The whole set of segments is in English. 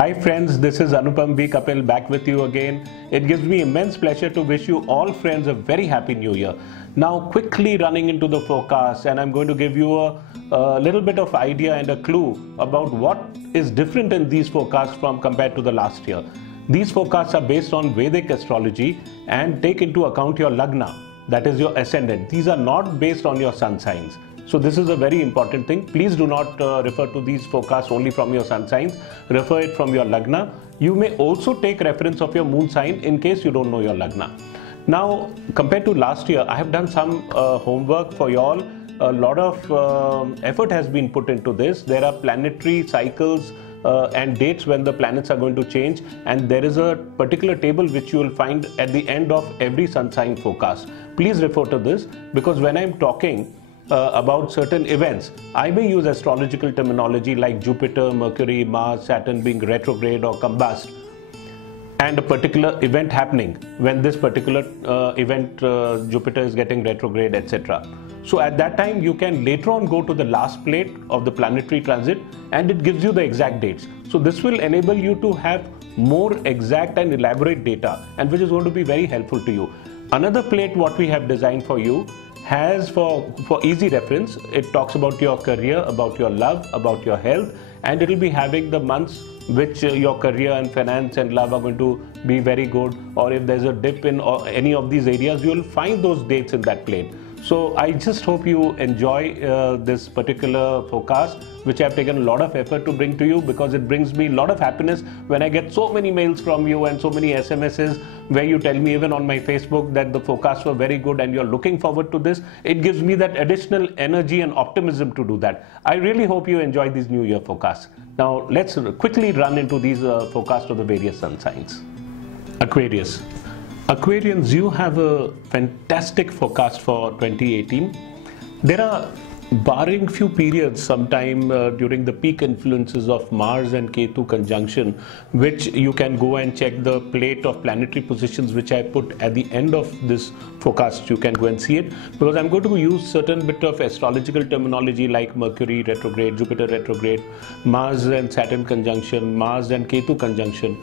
Hi friends, this is Anupam V. Kapil back with you again. It gives me immense pleasure to wish you all friends a very happy new year. Now quickly running into the forecast, and I'm going to give you a little bit of idea and a clue about what is different in these forecasts from compared to the last year. These forecasts are based on Vedic astrology and take into account your lagna, that is your ascendant. These are not based on your sun signs. So this is a very important thing. Please do not refer to these forecasts only from your sun signs. Refer it from your lagna. You may also take reference of your moon sign in case you don't know your lagna. Now, compared to last year, I have done some homework for you all. A lot of effort has been put into this. There are planetary cycles and dates when the planets are going to change, and there is a particular table which you will find at the end of every sun sign forecast. Please refer to this, because when I'm talking about certain events, I may use astrological terminology like Jupiter, Mercury, Mars, Saturn being retrograde or combust, and a particular event happening when this particular event Jupiter is getting retrograde, etc. So at that time you can later on go to the last plate of the planetary transit and it gives you the exact dates. So this will enable you to have more exact and elaborate data, and which is going to be very helpful to you. Another plate what we have designed for you has for easy reference, it talks about your career, about your love, about your health, and it will be having the months which your career and finance and love are going to be very good, or if there's a dip in any of these areas, you will find those dates in that plate. So I just hope you enjoy this particular forecast, which I have taken a lot of effort to bring to you, because it brings me a lot of happiness when I get so many mails from you and so many SMSs where you tell me even on my Facebook that the forecasts were very good and you're looking forward to this. It gives me that additional energy and optimism to do that. I really hope you enjoy these New Year forecasts. Now let's quickly run into these forecasts of the various sun signs. Aquarius. Aquarians, you have a fantastic forecast for 2018. There are, barring few periods sometime during the peak influences of Mars and Ketu conjunction, which you can go and check the plate of planetary positions which I put at the end of this forecast. You can go and see it, because I'm going to use certain bit of astrological terminology like Mercury retrograde, Jupiter retrograde, Mars and Saturn conjunction, Mars and Ketu conjunction,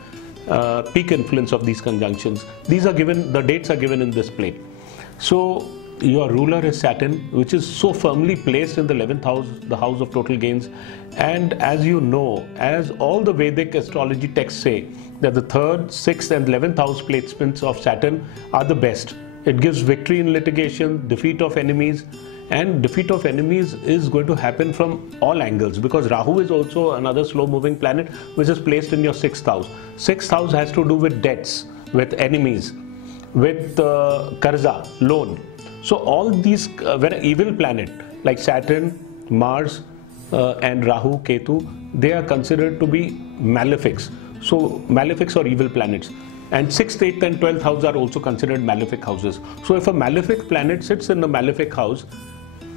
peak influence of these conjunctions. These are given, the dates are given in this plate. So your ruler is Saturn, which is so firmly placed in the 11th house, the house of total gains. And as you know, as all the Vedic astrology texts say, that the 3rd, 6th and 11th house placements of Saturn are the best. It gives victory in litigation, defeat of enemies, and defeat of enemies is going to happen from all angles, because Rahu is also another slow moving planet which is placed in your 6th house. 6th house has to do with debts, with enemies, with karza, loan. So all these very evil planet like Saturn, Mars and Rahu, Ketu, they are considered to be malefics. So malefics or evil planets. And 6th, 8th and 12th house are also considered malefic houses. So if a malefic planet sits in a malefic house,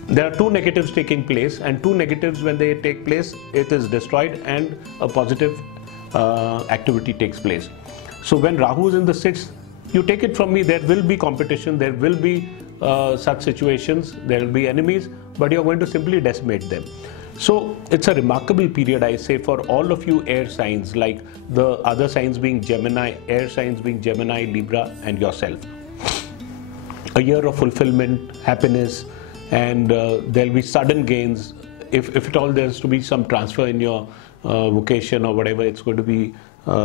there are two negatives taking place, and two negatives, when they take place, it is destroyed and a positive activity takes place. So when Rahu is in the 6th, you take it from me, there will be competition, there will be such situations, there will be enemies, but you're going to simply decimate them. So it's a remarkable period, I say, for all of you air signs, like the other signs being Gemini, air signs being Gemini, Libra and yourself. A year of fulfillment, happiness, and there'll be sudden gains. If at all there's to be some transfer in your vocation or whatever, it's going to be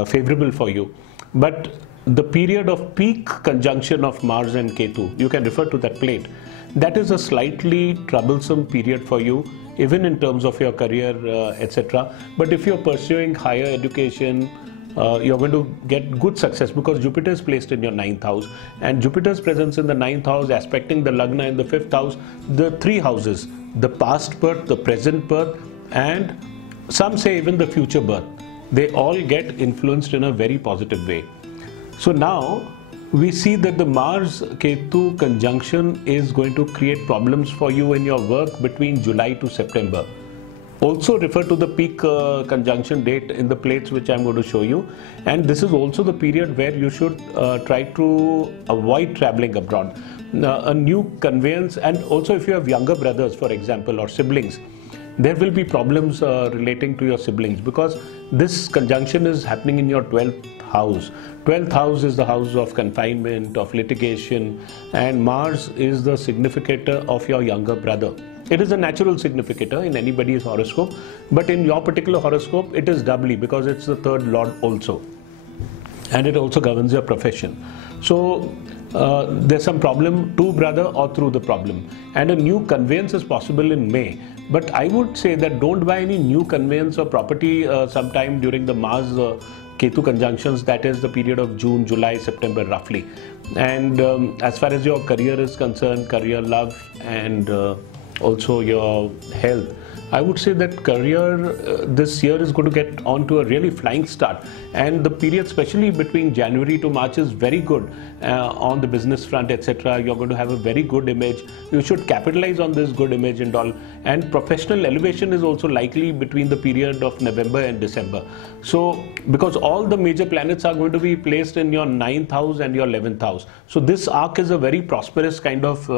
favorable for you. But the period of peak conjunction of Mars and Ketu, you can refer to that plate, that is a slightly troublesome period for you, even in terms of your career, etc. But if you're pursuing higher education, you're going to get good success, because Jupiter is placed in your 9th house, and Jupiter's presence in the 9th house aspecting the lagna in the 5th house, the 3 houses, the past birth, the present birth, and some say even the future birth, they all get influenced in a very positive way. So now we see that the Mars Ketu conjunction is going to create problems for you in your work between July to September. Also refer to the peak conjunction date in the plates which I'm going to show you, and this is also the period where you should try to avoid traveling abroad. A new conveyance, and also if you have younger brothers, for example, or siblings, there will be problems relating to your siblings, because this conjunction is happening in your 12th house. 12th house is the house of confinement, of litigation, and Mars is the significator of your younger brother. It is a natural significator in anybody's horoscope, but in your particular horoscope it is doubly, because it's the third lord also, and it also governs your profession. So there's some problem to brother or through the problem, and a new conveyance is possible in May. But I would say that don't buy any new conveyance or property sometime during the Mars Ketu conjunctions, that is the period of June, July, September roughly. And as far as your career is concerned, career, love, and also your health, I would say that career this year is going to get on to a really flying start, and the period especially between January to March is very good on the business front, etc. You're going to have a very good image. You should capitalize on this good image and all, and professional elevation is also likely between the period of November and December. So because all the major planets are going to be placed in your 9th house and your 11th house, so this arc is a very prosperous kind of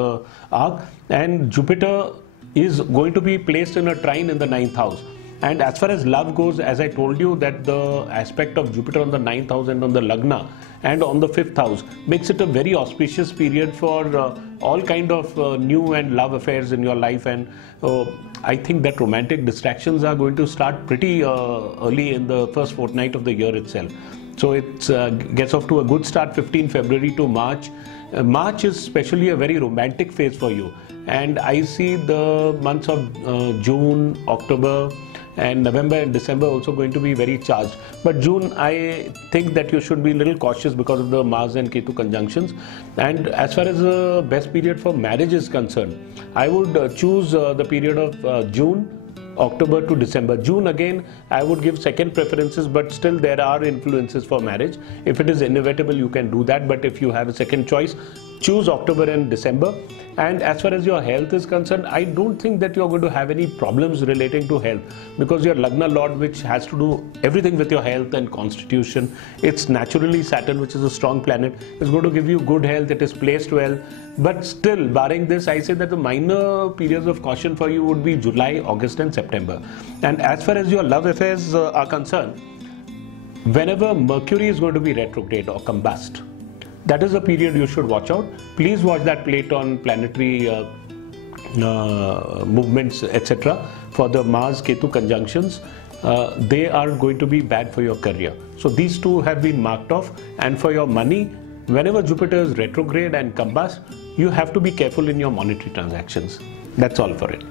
arc, and Jupiter is going to be placed in a trine in the 9th house. And as far as love goes, as I told you, that the aspect of Jupiter on the 9th house and on the Lagna and on the 5th house makes it a very auspicious period for all kind of new and love affairs in your life. And I think that romantic distractions are going to start pretty early in the first fortnight of the year itself. So it gets off to a good start, 15 February to March. March is especially a very romantic phase for you, and I see the months of June, October and November and December also going to be very charged. But June, I think that you should be a little cautious because of the Mars and Ketu conjunctions. And as far as the best period for marriage is concerned, I would choose the period of June, October to December. June again, I would give second preferences, but still there are influences for marriage. If it is inevitable, you can do that, but if you have a second choice, choose October and December. And as far as your health is concerned, I don't think that you're going to have any problems relating to health, because your Lagna Lord, which has to do everything with your health and constitution, it's naturally Saturn, which is a strong planet, is going to give you good health. It is placed well. But still, barring this, I say that the minor periods of caution for you would be July, August and September. And as far as your love affairs are concerned, whenever Mercury is going to be retrograde or combust, that is a period you should watch out. Please watch that plate on planetary movements, etc. for the Mars Ketu conjunctions. They are going to be bad for your career. So these two have been marked off. And for your money, whenever Jupiter is retrograde and combust, you have to be careful in your monetary transactions. That's all for it.